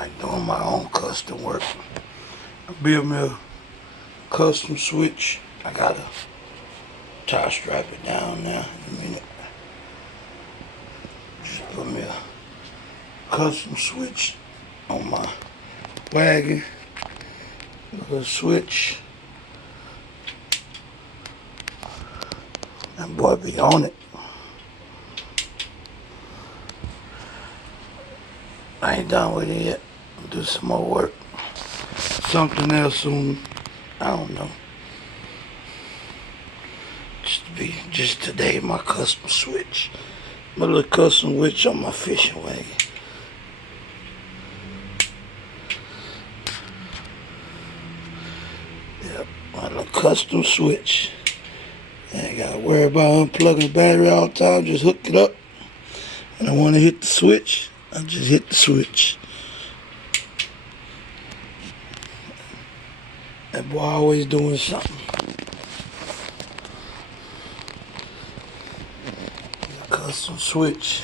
like doing my own custom work. I build me a custom switch. I gotta tie strap it down now in a minute. Just put me a custom switch on my wagon. Little switch. That boy be on it. I ain't done with it yet. I'll do some more work. Something else soon. I don't know. Just today, my custom switch. My little custom switch on my fishing wagon. Yep, my little custom switch. I ain't gotta worry about unplugging the battery all the time. Just hook it up. And I wanna hit the switch, I just hit the switch. That boy always doing something. Custom switch.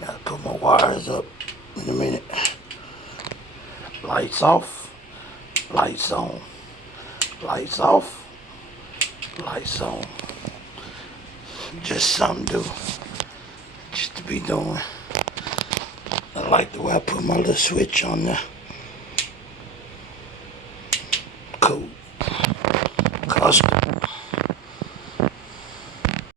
Gotta put my wires up in a minute. Lights off, lights on. Lights off, lights on. Just something to do. Just to be doing. I like the way I put my little switch on there. Cool.